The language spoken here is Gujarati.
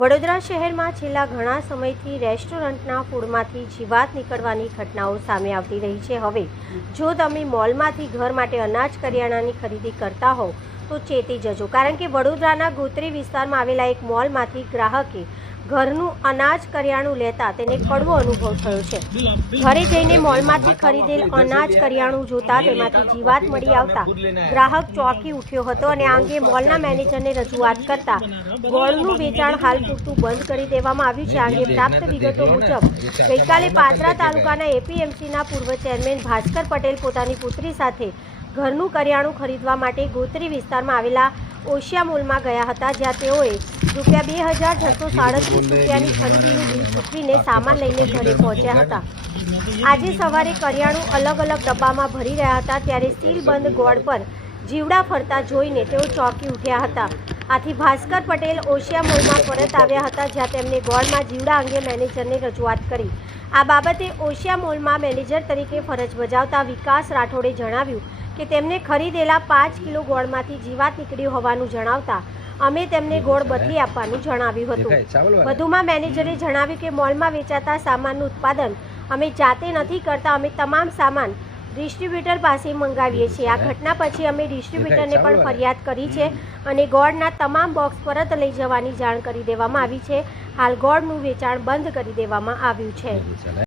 વડોદરા શહેરમાં છેલ્લા ઘણા સમયથી રેસ્ટોરન્ટના ફૂડમાંથી જીવાત નીકળવાની ઘટનાઓ સામે આવતી રહી છે। હવે જો તમે મોલમાંથી ઘર માટે અનાજ કરિયાણાની ખરીદી કરતા હોવ તો ચેતી જજો, કારણ કે વડોદરાના ગોત્રી વિસ્તારમાં આવેલા એક મોલમાંથી ગ્રાહકે ઘરનું અનાજ કરિયાણું લેતા તેને કડવો અનુભવ થયો છે। ઘરે જઈને મોલમાંથી ખરીદેલ અનાજ કરિયાણું જોતા તેમાંથી જીવાત મળી આવતા ગ્રાહક ચોંકી ઉઠ્યો હતો અને આ અંગે મોલના મેનેજરને રજૂઆત કરતા ગોળનું વેચાણ હાલ પૂરતું બંધ કરી દેવામાં આવ્યું છે। આ અંગે પ્રાપ્ત વિગતો મુજબ ગઈકાલે પાદરા તાલુકાના એપીએમસીના પૂર્વ ચેરમેન ભાસ્કર પટેલ પોતાની પુત્રી સાથે ઘરનું કરિયાણું ખરીદવા માટે ગોત્રી વિસ્તારમાં આવેલા ઓશિયા મોલમાં ગયા હતા, જ્યાં તેઓએ ₹2637 રૂપિયાની ખરીદીનું બિલ ચૂકવીને સામાન લઈને ઘરે પહોંચ્યા હતા। આજે સવારે કરિયાણું અલગ અલગ ડબ્બામાં ભરી રહ્યા હતા ત્યારે સીલબંધ ગોળ પર જીવડા ફરતા જોઈને તેઓ ચોંકી ઉઠ્યા હતા। આથી ભાસ્કર પટેલ ઓશિયા મોલમાં પરત આવ્યા હતા, જ્યાં તેમણે ગોળમાં જીવડા અંગે મેનેજરને રજૂઆત કરી। આ બાબતે ઓશિયા મોલમાં મેનેજર તરીકે ફરજ બજાવતા વિકાસ રાઠોડે જણાવ્યું કે તેમને ખરીદેલા 5 કિલો ગોળમાંથી જીવાત નીકળી હોવાનું જણાવતા અમે તેમને ગોળ બદલી આપવાનું જણાવ્યું હતું। વધુમાં મેનેજરે જણાવ્યું કે મોલમાં વેચાતા સામાનનું ઉત્પાદન અમે જાતે નથી કરતા, અમે તમામ સામાન ડિસ્ટ્રીબ્યુટર પાસે મંગાવીએ છીએ। આ ઘટના પછી અમે ડિસ્ટ્રીબ્યુટરને પણ ફરિયાદ કરી છે અને ગોળના તમામ બોક્સ પરત લઈ જવાની જાણ કરી દેવામાં આવી છે। હાલ ગોળનું વેચાણ બંધ કરી દેવામાં આવ્યું છે।